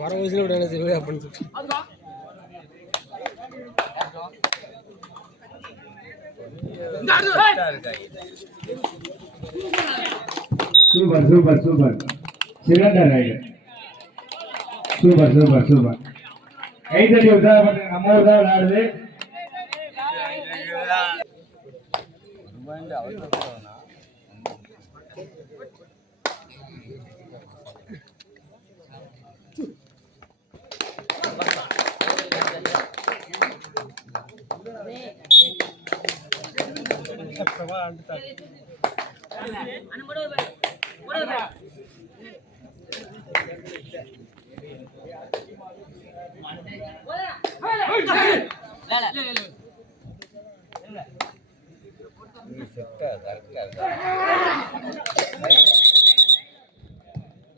வர வயசுல விட என்ன செய்வே அப்படின்னு சொல்லி சூப்பர் சூப்பர் சூப்பர். சிறந்த ரைடு சூப்பர் சூப்பர் சூப்பர். கைத்தட்டி உற்சாகப்படுங்க நம்ம ஊர் தான் விளையாடுது.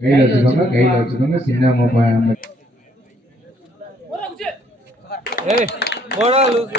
கையில் வச்சுக்கோங்க கையில் வச்சுக்கோங்க. சின்ன மொபைல் ஏய் போடா லூசு.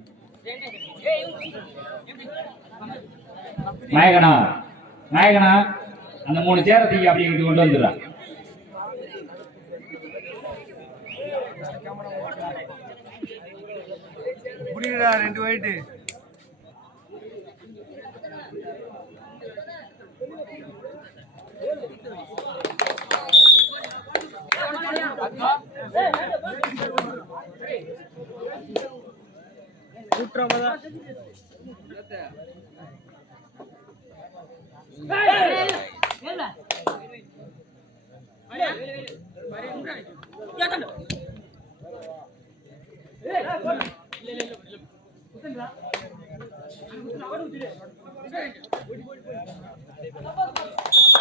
நாயகனா? நாயகனா? அந்த மூணு சேரை தூக்கி அப்படி இங்கிட்டு கொண்டு வந்துடுறா. புரியுதா ரெண்டு வயிட்டு கூட்டுறமா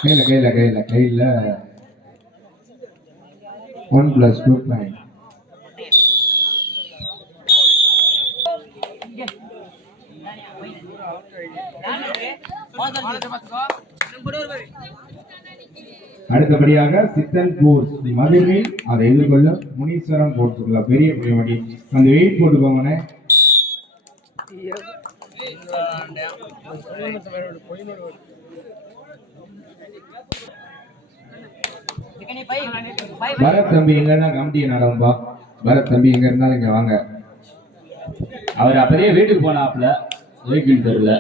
கையில கையில கையில கையில ஒன் பிளஸ் டூ பாயிண்ட் அடுத்தபடியாக சித்தன் போர்ஸ் மதுரை அதை எதிர்கொள்ள முனீஸ்வரம் போட்டுக்கலாம் பெரிய புலிமடி அந்த வெயிட் போட்டுக்கோங்கண்ணே. பரத் தம்பி எங்க இருந்தா கமிட்டியை நடம்பா பரத் தம்பி எங்க இருந்தாலும் இங்க வாங்க. அவர் அப்படியே வீட்டுக்கு போனாப்ல வெஹிக்கிள் தெரியல.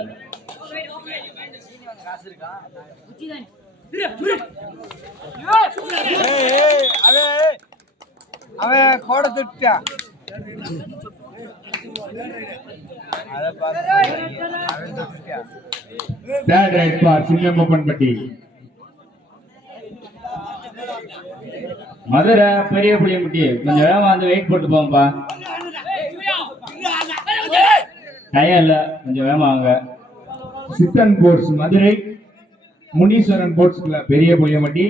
அவன் கோடை திட்டா தேர்ட் ரைட் பார் சின்னம்மப்பன்பட்டி மதுரை பெரிய புளியம்பட்டி கொஞ்சம் வேகமா வந்து வெயிட் போட்டு போங்கப்பா டயம் இல்ல கொஞ்சம் வேகமா வாங்க Siddhan sports Madurai Muneeswaran sports club பெரிய புளியமட்டி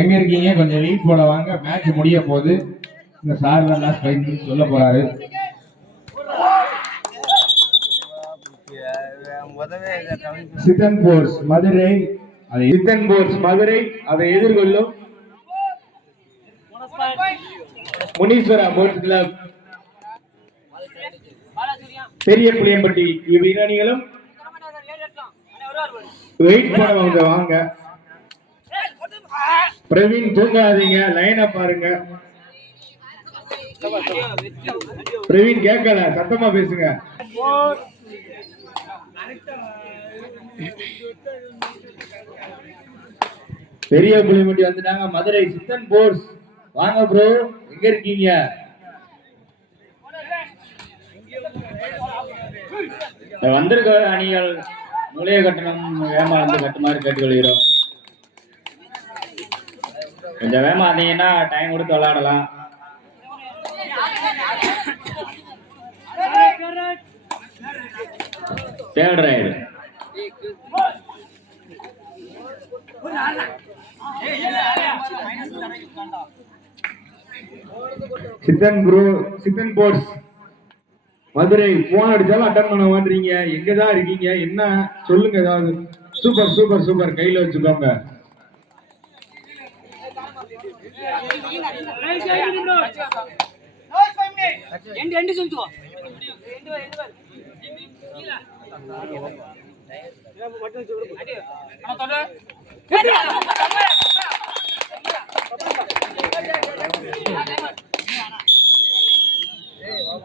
எங்க இருக்கீங்க? கொஞ்சம் வெயிட் போட வாங்க. மேட்ச் முடிய போகுது. இந்த சார் தான் ஸ்பைன் சொல்ல போறாரு. சித்தன் போர்ட்ஸ் மதுரை. அதை சித்தன் போர்ட்ஸ் மதுரை அதை எதிர்கொள்ளும் முனீஸ்வரா போர்ட்ஸ் கிளப். பெரிய புளியம்பட்டி இவ்விரணிகளும் வெயிட் பண்ண வாங்க. பிரவீன் தூங்காதீங்க லைனை பாருங்க. பிரவீன் கேட்கல சத்தமா பேசுங்க. பெரிய புலிமட்டி வந்துட்டாங்க மதுரை சித்தன் போர்ஸ். வாங்க ப்ரோ எங்க இருக்கீங்க? வந்திருக்க அணிகள். நுழைய கட்டணம் வேமாந்து கட்டுமாறு கேட்டுக்கொள்கிறோம். கொஞ்சம் வேமாந்தீங்கன்னா டைம் கொடுத்து விளையாடலாம். Third raid Siddhan bro Siddhan sports Madurai phone அடிச்சாலும் அட்டன் பண்ண மாட்டீங்க எங்க தான் இருக்கீங்க? என்ன? சொல்லுங்க ஏதாவது. சூப்பர் சூப்பர் சூப்பர் கையில வச்சுக்கோங்க.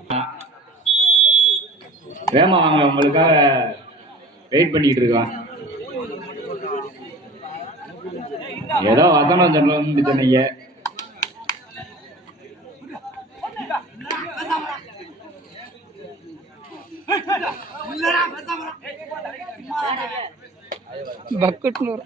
ஆ. வேமா வாங்க உங்களுக்காக வெயிட் பண்ணிட்டு இருக்கான் ஏதோ வசனம் சொல்லணும்னு சொன்னீங்க. பக்கெட் நூறு.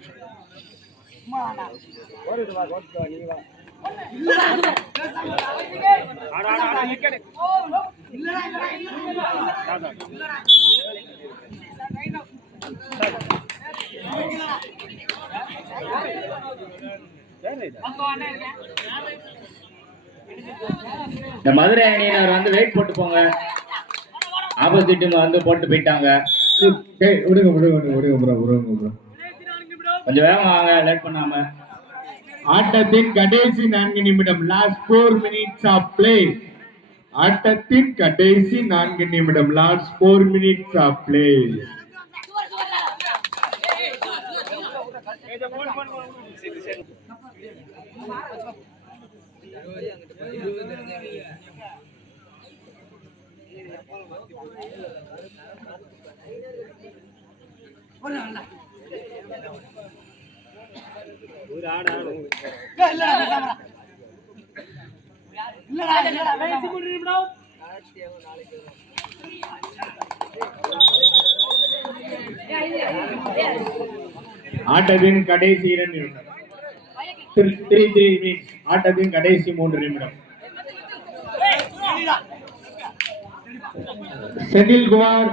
இந்த மதுரை அணியினர் வந்து வெயிட் போட்டு போங்க. ஆப்போசிட் வந்து போட்டு போயிட்டாங்க. விடுங்க விடுங்க விடுங்க விடுங்க ப்ரோ விடுங்க ப்ரோ கொஞ்சம் வேகமா வாங்க லேட் பண்ணாம. ஆட்டத்தின் கடைசி நான்கு நிமிடம் last four minutes of play ஆட்டத்தின் கடைசி நான்கு நிமிடம் last four minutes of play ஒரு ஆட்டத்தின் கடைசி இரண்டு நிமிடம். த்ரீ த்ரீ மினிட்ஸ் ஆட்டத்தின் கடைசி மூன்று நிமிடம். Senthilkumar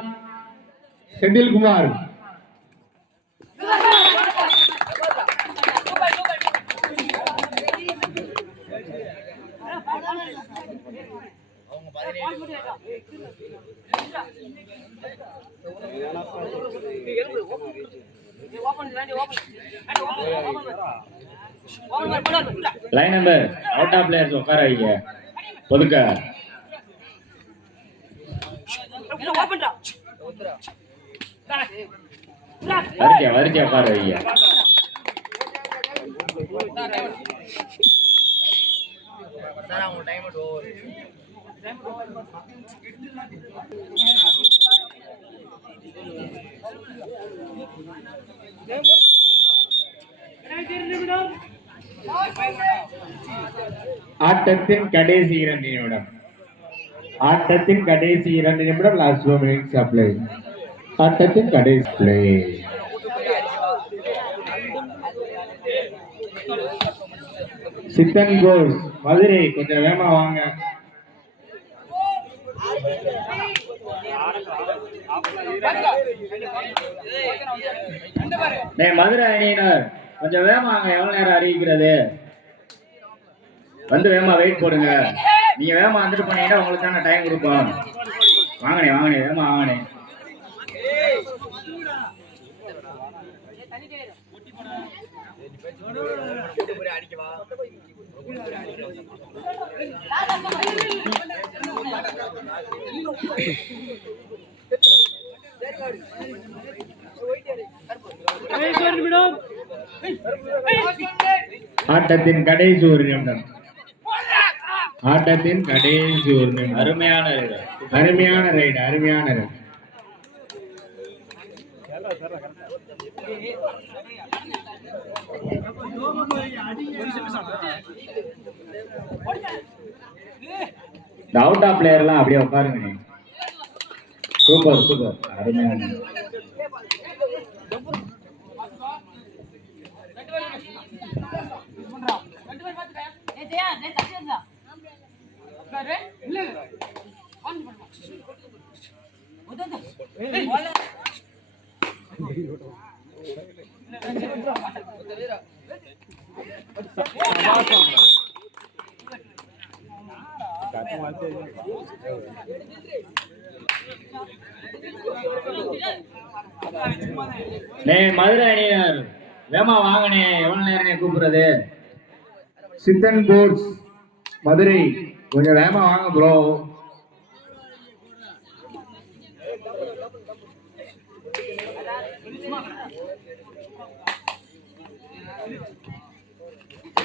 Kumar Senthil Kumar line number out of players உட்கார வைங்க. ஒதுக்க வரிசையா வரிசையா உட்கார வைங்க சார் அவங்க டைம் ஓவர் ஆட்டத்தின் கடைசி இரண்டு நிமிடம் ஆட்டத்தின் கடைசி இரண்டு நிமிடம் last four minutes of play ஆட்டத்தின் கடைசி பிளே சித்தன் கோஸ் மதுரை கொஞ்சம் வேகமா வாங்க டேய் மதுரை அணியினர் கொஞ்சம் வேகமா வாங்க. எவ்வளவு நேரம் அறிவிக்கிறது? வந்து வேகமா வெயிட் போடுங்க. நீங்க வேகமா வந்துட்டு போனீங்கன்னா உங்களுக்கு தானே டைம் கொடுப்போம். வாங்கண்ணே வாங்கண்ணே வேகமா வாங்கணே ஆட்டத்தின் கடைசி ஒரு நிமிடம். ஆட்டத்தின் கடைசி ஒரு நிமிடம். அருமையான ரைடு அருமையான ரைடு அருமையான ரைடு டவுட்டா பிளேயர்லாம் அப்படியே உட்காருங்க சூப்பர் சூப்பர் அருமையான இல்ல மதுரை அணியினர் வேமா வாங்கினே எவ்வளவு நேரம் கூப்பிடுறது? சித்தன் போர்ட்ஸ் மதுரை. கொஞ்சம் வேமா வாங்க ப்ரோ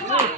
Yeah.